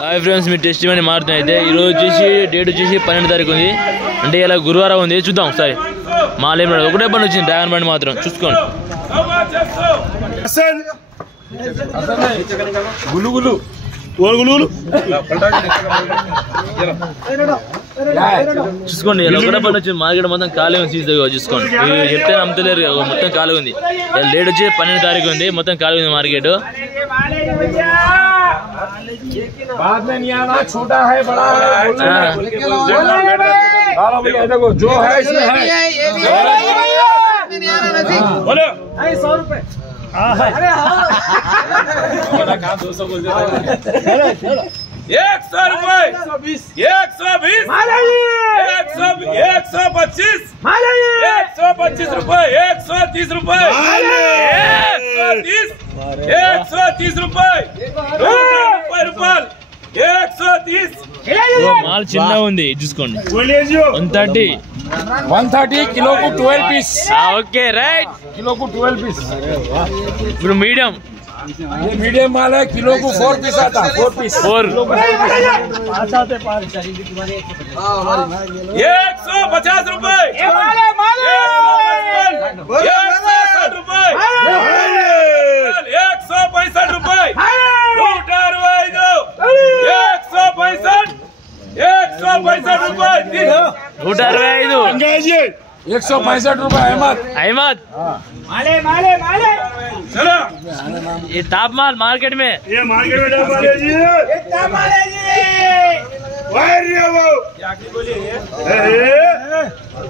Hi friends, మీ test money మారుతున్నాయి. అయితే ఈరోజు వచ్చేసి డేట్ వచ్చేసి 12 తారీఖు ఉంది. అంటే ఇలా గురువారం ఉంది. చూద్దాం ఒకసారి. మాలేం ఒకటే బండి వచ్చింది, డ్రాగన్ బండి మాత్రం చూసుకోండి. చూసుకోండి, ఇలా ఒకటే బండి వచ్చింది. మార్కెట్ మొత్తం ఖాళీ ఉంది. సీజ్ చూసుకోండి, చెప్తే నమ్మలేరు, మొత్తం ఖాళీ ఉంది. డేట్ వచ్చి 12 తారీఖు ఉంది, మొత్తం ఖాళీ ఉంది మార్కెట్. बाद में नहीं आना, छोटा है बड़ा है देखो जो है इसमें है। बोलो 100 रुपए 200 बोल देता 100 रुपए 120 120 125 125 रुपए 130 रुपए 130 रुपए 130 మాల్ చిన్న ఉంది చూసుకోండి. 130 किलो को 12 पीस। ఓకే రైట్, किलो को 12 पीस। ఇప్పుడు మీడియం, ये मीडियम माल है, किलो को 4 पीस आता है। 4 पीस 4 150 रुपए 160 रुपए 165 रुपए 165 रुपए 165 रुपए अहमद माले माले माले चलो ये तापमान मार्केट में, ये मार्केट में डाले जी, डाले जी वायर वो क्या की बोलिए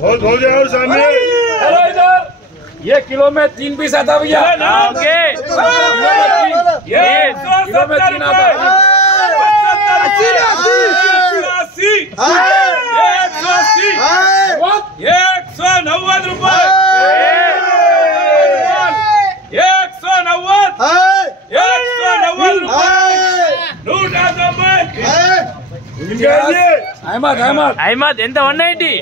बहुत हो जाओ सामने। हेलो इधर, ये किलो में 3 पीस आता भैया। ओके ये किलो में 3 आता है। 80 190 रुपए 190 रुपए। अहमद ఎంత 190